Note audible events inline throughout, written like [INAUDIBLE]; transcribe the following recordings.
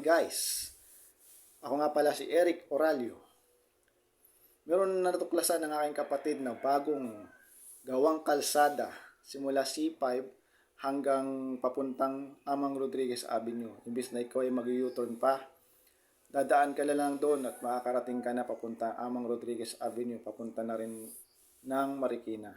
guys. Ako nga pala si Eric Oralio. Meron na natuklasan ng aking kapatid na bagong gawang kalsada simula C5 hanggang papuntang Amang Rodriguez Avenue. Imbis na ikaw ay mag-U-turn pa, dadaan ka lang doon at makakarating ka na papunta Amang Rodriguez Avenue, papunta na rin ng Marikina.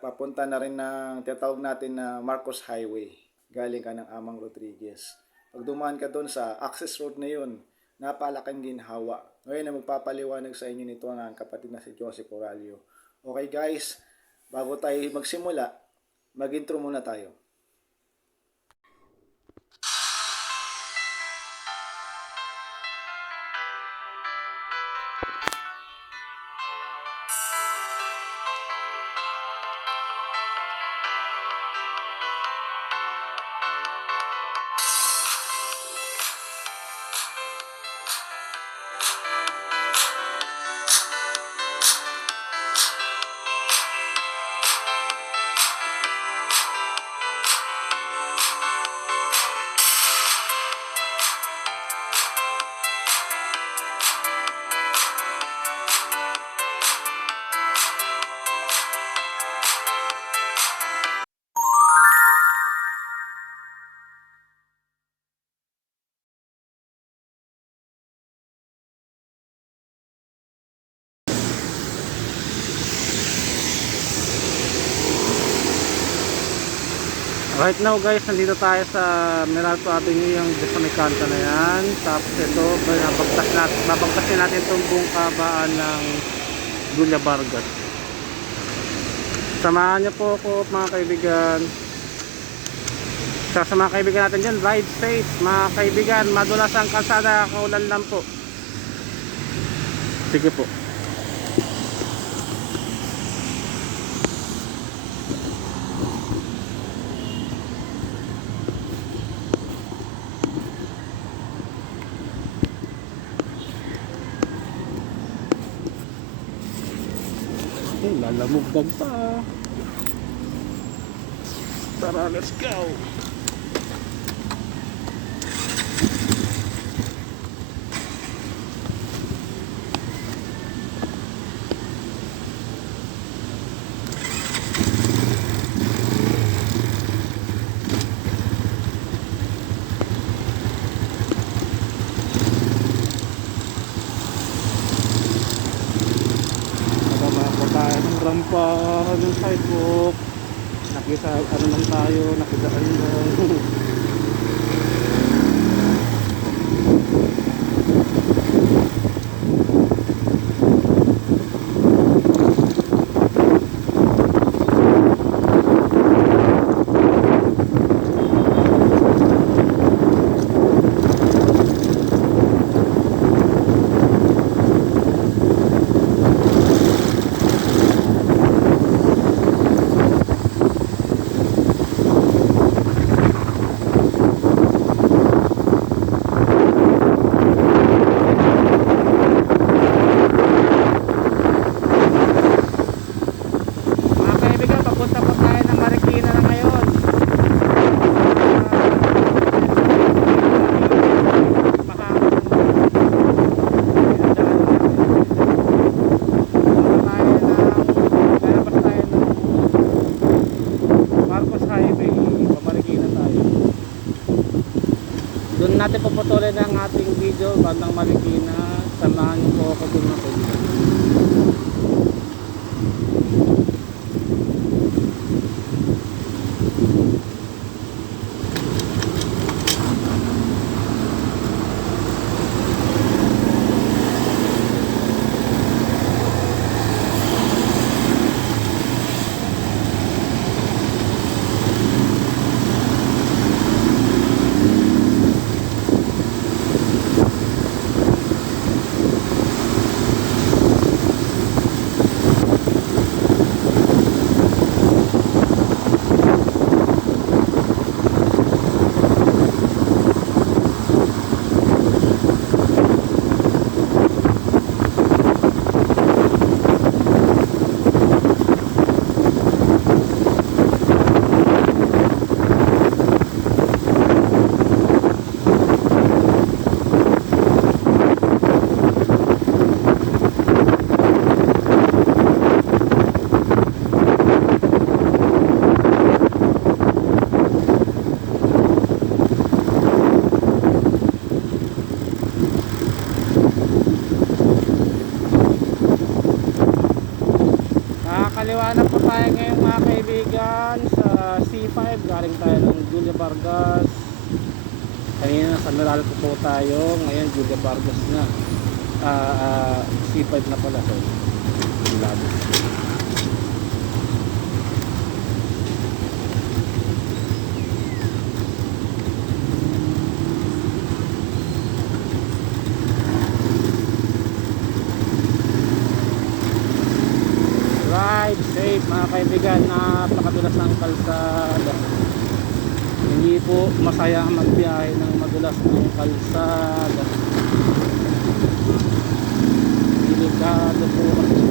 Papunta na rin ng tinatawag natin na Marcos Highway. Galing ka ng Amang Rodriguez. Pag dumaan ka doon sa access road na yun, napalaking ginhawa. Ngayon na magpapaliwanag sa inyo nito ang kapatid na si Joseph Oralio. Okay guys, bago tayo magsimula, mag-intro muna tayo. Right now guys, nandito tayo sa Meralco Avenue yung sa may kanto na yan. Tapos ito, babagtas natin, babagtasin natin itong buong kabaan ng Julia Vargas. Samahan niyo po ako mga kaibigan. Sa mga kaibigan natin dyan, ride safe. Mga kaibigan, madulas ang kalsada, kaulan lang po. Sige po. Lalamugdag pa. Tara, let's go. Nakama tayo rampa ng sidewalk. Nakita, ano lang tayo, nakidaan lang. [LAUGHS] Mga kaibigan, papunta po tayo ng Marikina na ngayon. Marcos Highway, pamarikina tayo. Doon natin puputulin ang ating video bandang Marikina. Samahan niyo po ako doon kaibigan sa C5 galing tayo ng Julia Vargas. Kanina sa Meralco po tayo ngayon Julia Vargas na. Uh, uh, C5 na pala so, kaibigan na pakadulas ng kalsada. Hindi po masaya magbiyahe ng madulas ng kalsada. Delikado po kasi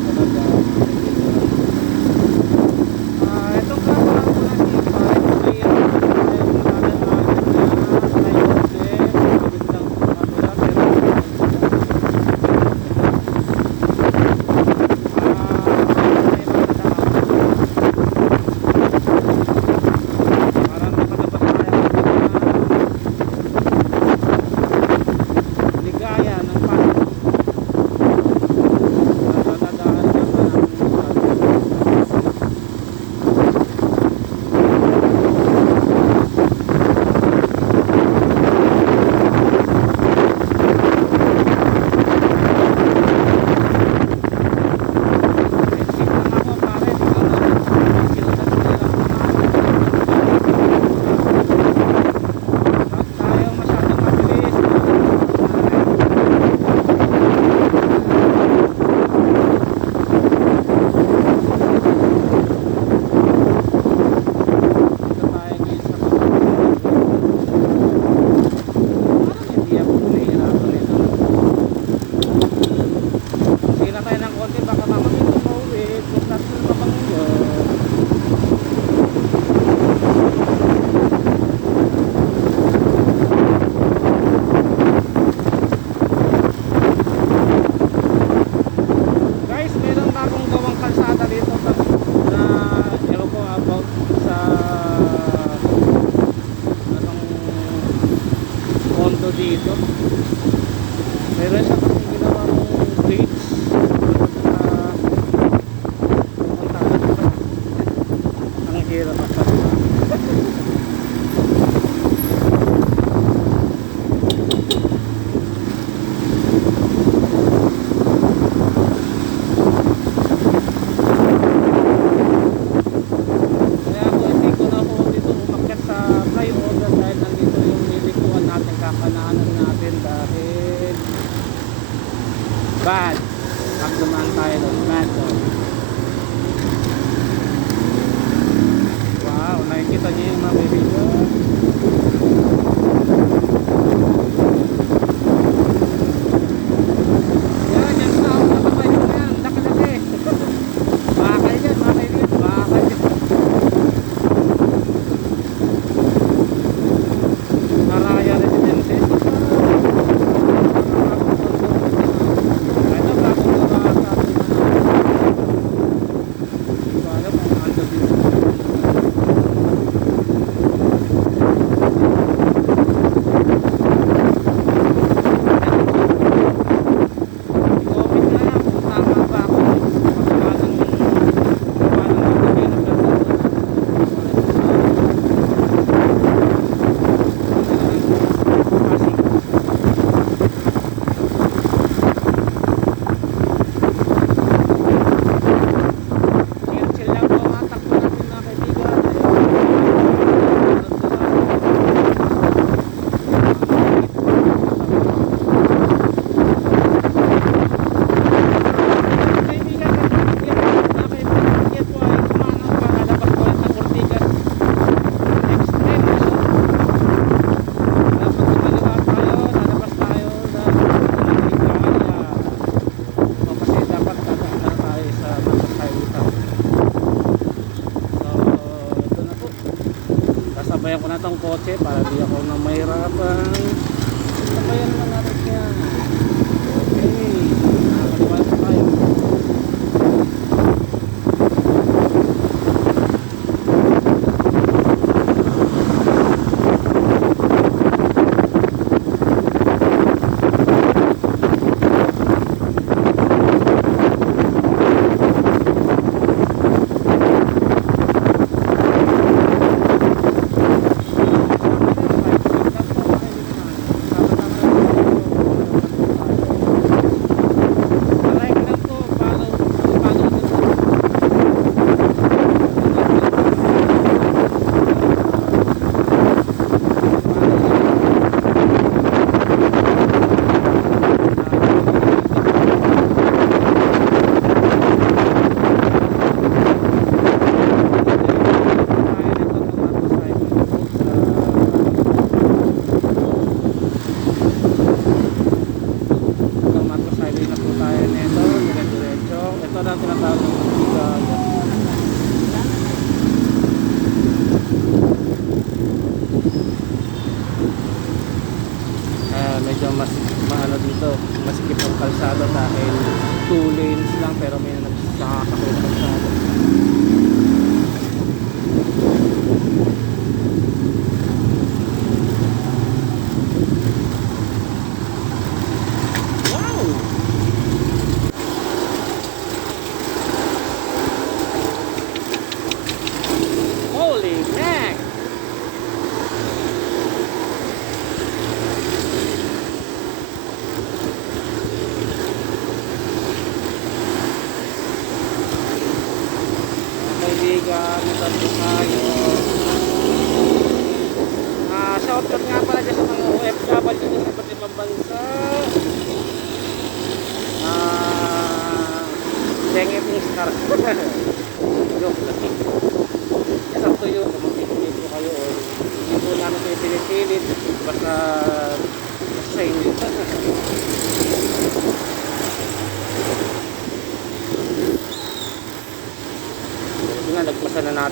lahat kotse para di ako na mahirapan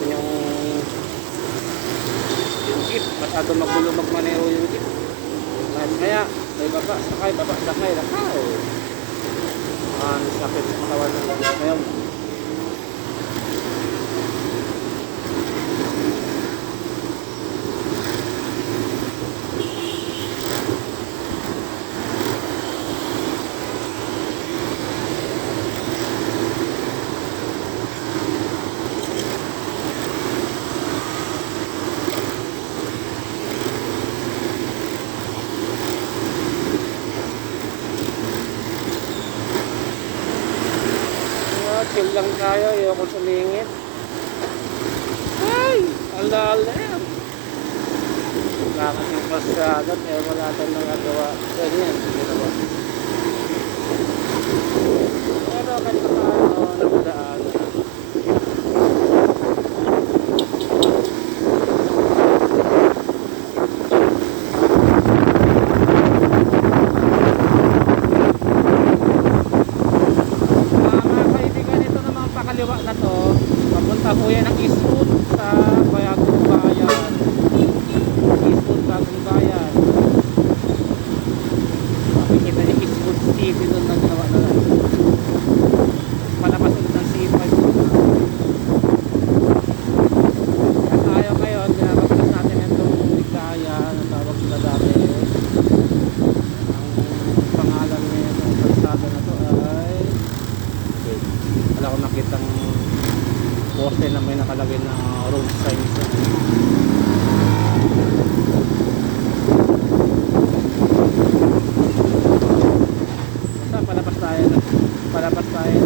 yung yung jeep. Masyado magulo magmaneo yung jeep. Kaya may baba sakay baba sakay lakay ang sakit sa katawan ng ngayon. lang tayo, ayoko sumingit. Ay, alala yan. Bakit yung pasada, pero eh, wala tayong nagagawa. Ganyan, ginawa. Pero kanina, ano, nagdaan. kaliwa na to. Papunta po yan ng Eastwood sa Bayago palabas tayo.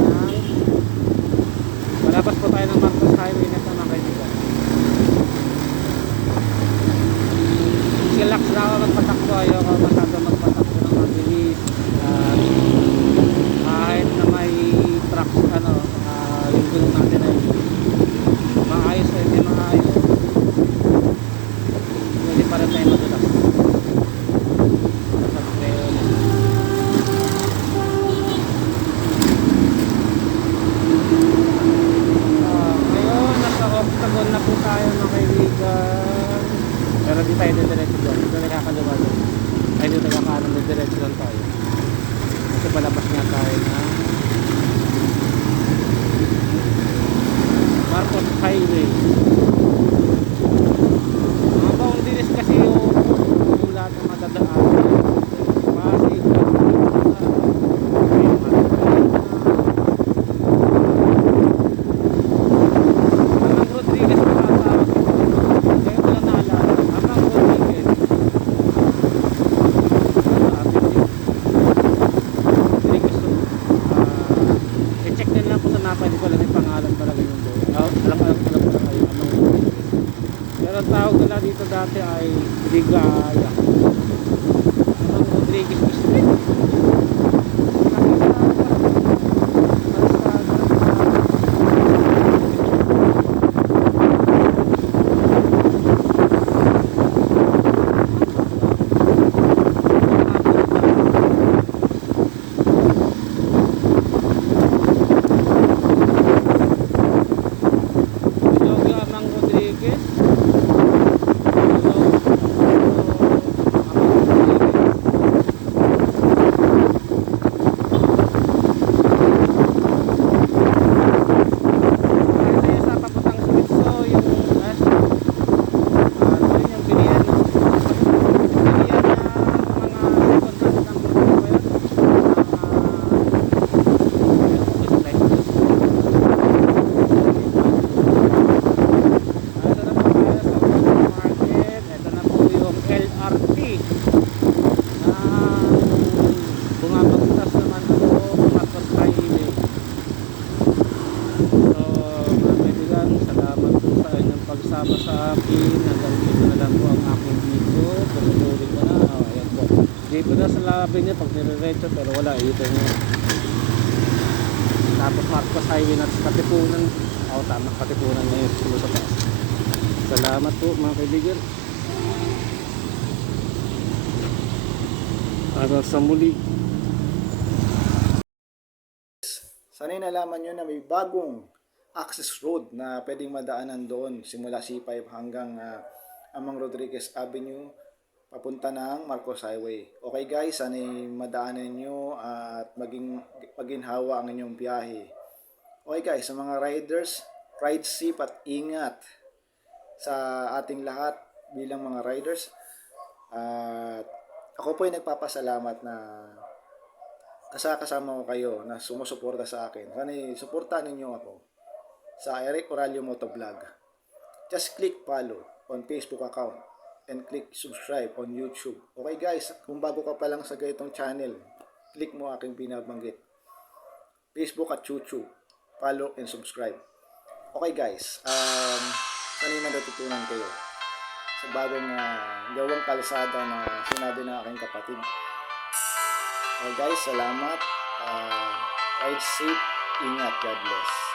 tayo. Nasa palabas ang tawag nila dito dati ay Ligaya. Anong Rodriguez na sa labi niya pag nire-retro pero wala ito niya. Tapos Marcos Highway na Katipunan. Oo tama, Katipunan na yun. Sa taas. Salamat po mga kaibigan. Hanggang sa muli. Sana'y nalaman nyo na may bagong access road na pwedeng madaanan doon simula C5 hanggang ah, Amang Rodriguez Avenue papunta ng Marcos Highway. Okay guys, sana'y madaanan nyo at maging maginhawa ang inyong biyahe. Okay guys, sa mga riders, ride safe at ingat sa ating lahat bilang mga riders. At ako po ay nagpapasalamat na kasama ko kayo na sumusuporta sa akin. Sana suportahan ninyo ako sa Eric Oralio Motovlog. Just click follow on Facebook account and click subscribe on YouTube. Okay guys, kung bago ka pa lang sa ganitong channel, click mo aking binabanggit. Facebook at YouTube. Follow and subscribe. Okay guys, um, yung natutunan kayo sa bagong ah, gawang kalsada na sinabi ng aking kapatid. Okay guys, salamat. Uh, ride safe. Ingat. God bless.